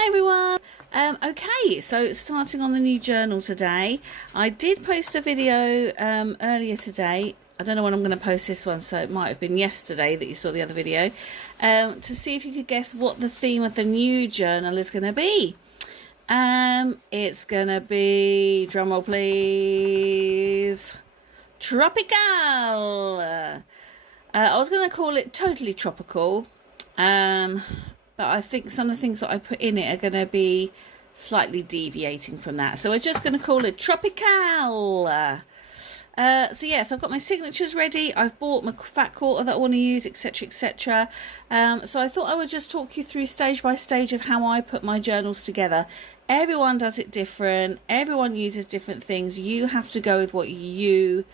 Hi everyone. Okay, so starting on the new journal today. I did post a video earlier today. I don't know when I'm going to post this one, so it might have been yesterday that you saw the other video, to see if you could guess what the theme of the new journal is going to be. It's going to be, drumroll please, tropical. I was going to call it totally tropical, but I think some of the things that I put in it are going to be slightly deviating from that. So we're just going to call it tropical. So yes, I've got my signatures ready. I've bought my fat quarter that I want to use, etc, etc. So I thought I would just talk you through stage by stage of how I put my journals together. Everyone does it different. Everyone uses different things. You have to go with what you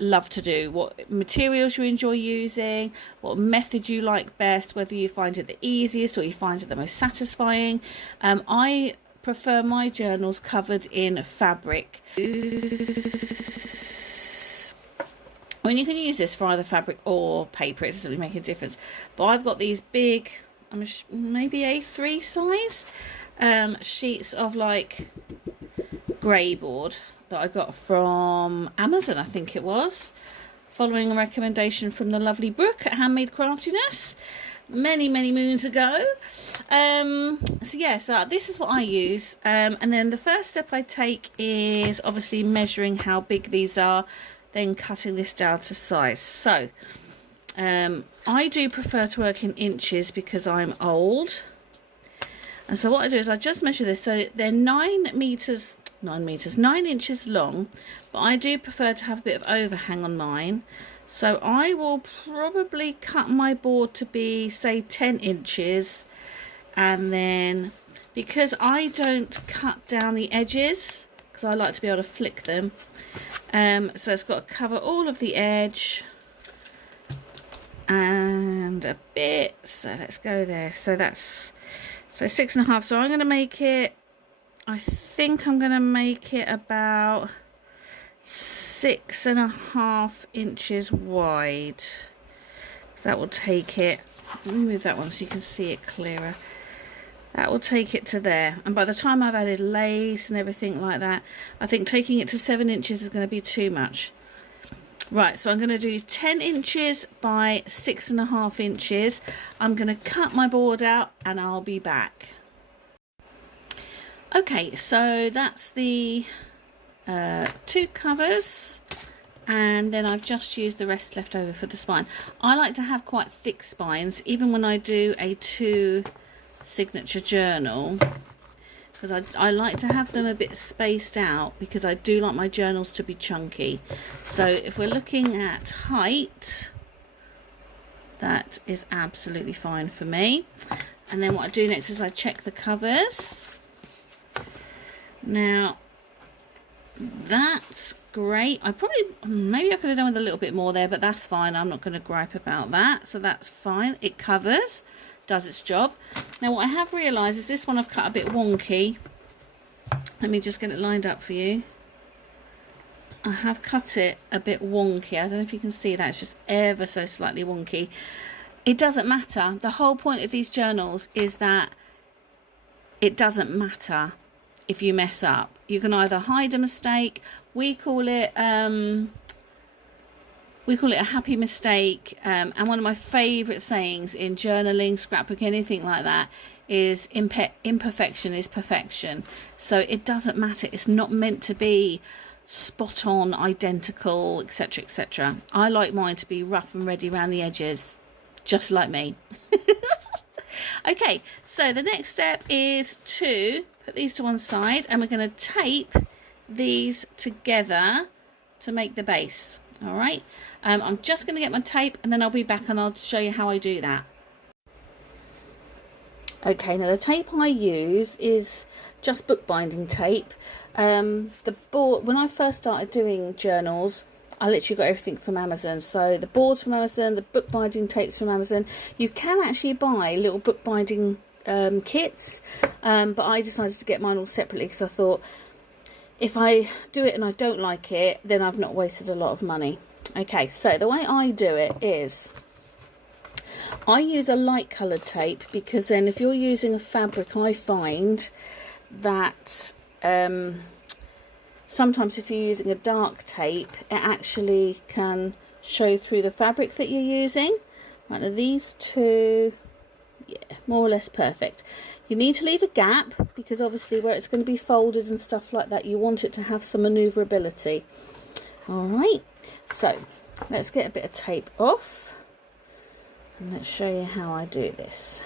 love to do, what materials you enjoy using, what method you like best, whether you find it the easiest or you find it the most satisfying. I prefer my journals covered in fabric. I mean, you can use this for either fabric or paper, it doesn't really make a difference, but I've got these big, maybe A3 size sheets of like grey board that I got from Amazon, I think it was, following a recommendation from the lovely Brooke at Handmade Craftiness many moons ago. So this is what I use, and then the first step I take is obviously measuring how big these are, then cutting this down to size. So I do prefer to work in inches because I'm old, and so what I do is I just measure this. So they're 9 inches long, but I do prefer to have a bit of overhang on mine, so I will probably cut my board to be, say, 10 inches, and then because I don't cut down the edges because I like to be able to flick them, so it's got to cover all of the edge and a bit, so let's go there. So that's 6.5, so I'm going to make it, I think I'm going to make it about 6.5 inches wide. That will take it, let me move that one so you can see it clearer. That will take it to there, and by the time I've added lace and everything like that, I think taking it to 7 inches is going to be too much. Right, so I'm going to do 10 inches by 6.5 inches. I'm going to cut my board out and I'll be back. Okay, so that's the 2 covers, and then I've just used the rest left over for the spine. I like to have quite thick spines, even when I do a 2 signature journal, because I like to have them a bit spaced out, because I do like my journals to be chunky. So if we're looking at height, that is absolutely fine for me. And then what I do next is I check the covers. Now that's great. Maybe I could have done with a little bit more there, but that's fine. I'm not going to gripe about that, so that's fine. It covers, does its job. Now what I have realised is this one I've cut a bit wonky. Let me just get it lined up for you. I have cut it a bit wonky. I don't know if you can see that. It's just ever so slightly wonky. It doesn't matter. The whole point of these journals is that it doesn't matter if you mess up. You can either hide a mistake. We call it a happy mistake. And one of my favourite sayings in journaling, scrapbooking, anything like that, is imperfection is perfection. So it doesn't matter. It's not meant to be spot on, identical, etc, etc. I like mine to be rough and ready around the edges, just like me. Okay, so the next step is to put these to one side, and we're going to tape these together to make the base. All right, I'm just going to get my tape, and then I'll be back and I'll show you how I do that. Okay, now the tape I use is just bookbinding tape. The board, when I first started doing journals, I literally got everything from Amazon. So the boards from Amazon, the bookbinding tapes from Amazon. You can actually buy little bookbinding kits, but I decided to get mine all separately because I thought if I do it and I don't like it, then I've not wasted a lot of money. Okay, so the way I do it is I use a light coloured tape because then if you're using a fabric, I find that sometimes if you're using a dark tape, it actually can show through the fabric that you're using. Right, now these two, yeah, more or less perfect. You need to leave a gap because obviously where it's going to be folded and stuff like that, you want it to have some manoeuvrability. All right, so let's get a bit of tape off and let's show you how I do this.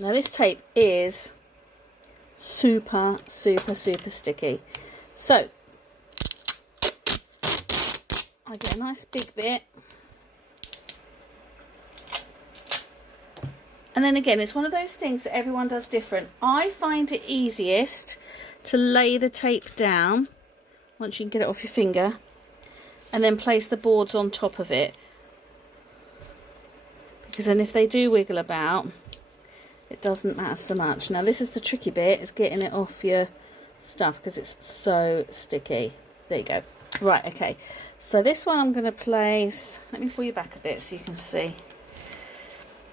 Now this tape is super sticky. So I get a nice big bit. And then again, it's one of those things that everyone does different. I find it easiest to lay the tape down once you can get it off your finger and then place the boards on top of it. Because then if they do wiggle about, it doesn't matter so much. Now this is the tricky bit, is getting it off your stuff because it's so sticky. There you go. Right, okay. So this one I'm going to place, let me pull you back a bit so you can see.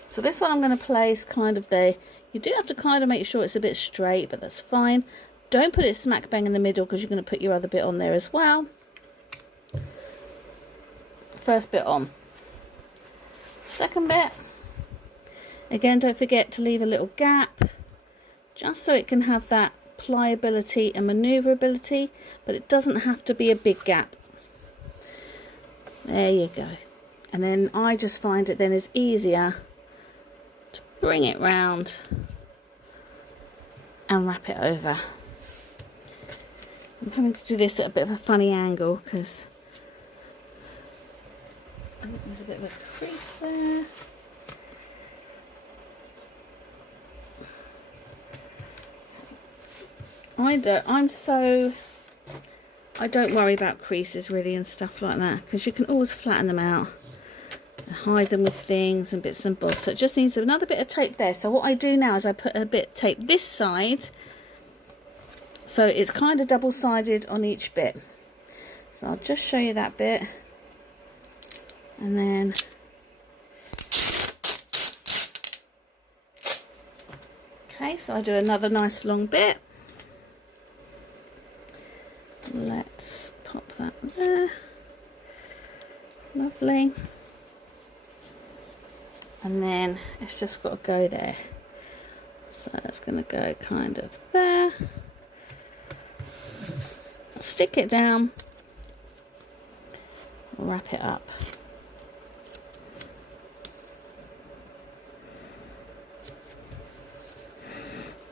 So this one I'm going to place kind of there. You do have to kind of make sure it's a bit straight, but that's fine. Don't put it smack bang in the middle because you're going to put your other bit on there as well. First bit on. Second bit. Again, don't forget to leave a little gap just so it can have that pliability and manoeuvrability, but it doesn't have to be a big gap. There you go. And then I just find it then is easier to bring it round and wrap it over. I'm having to do this at a bit of a funny angle because there's a bit of a crease there. I don't worry about creases really and stuff like that because you can always flatten them out and hide them with things and bits and bobs. So it just needs another bit of tape there. So what I do now is I put a bit of tape this side so it's kind of double-sided on each bit. So I'll just show you that bit and then okay, so I do another nice long bit. Let's pop that there. Lovely. And then it's just got to go there. So it's going to go kind of there. Stick it down. Wrap it up.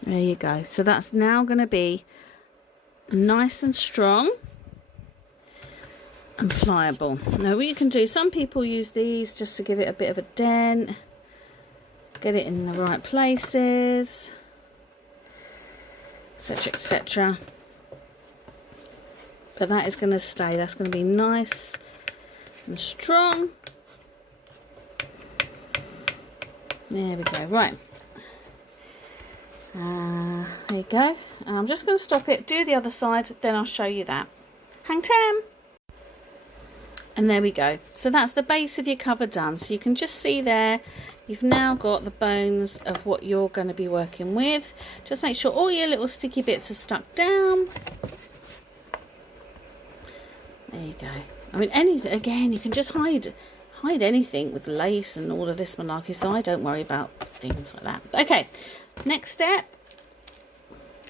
There you go. So that's now going to be nice and strong and pliable. Now what you can do, some people use these just to give it a bit of a dent, get it in the right places, etc, etc. But that is going to stay, that's going to be nice and strong. There we go. Right, there you go. I'm just going to stop it, do the other side, then I'll show you that. Hang 10. And there we go. So that's the base of your cover done. So you can just see there, you've now got the bones of what you're going to be working with. Just make sure all your little sticky bits are stuck down. There you go. I mean, anything, again, you can just hide anything with lace and all of this malarkey, so I don't worry about things like that. Okay, next step,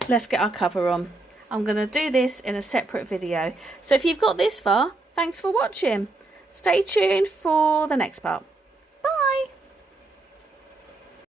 let's get our cover on. I'm going to do this in a separate video. So if you've got this far, thanks for watching. Stay tuned for the next part.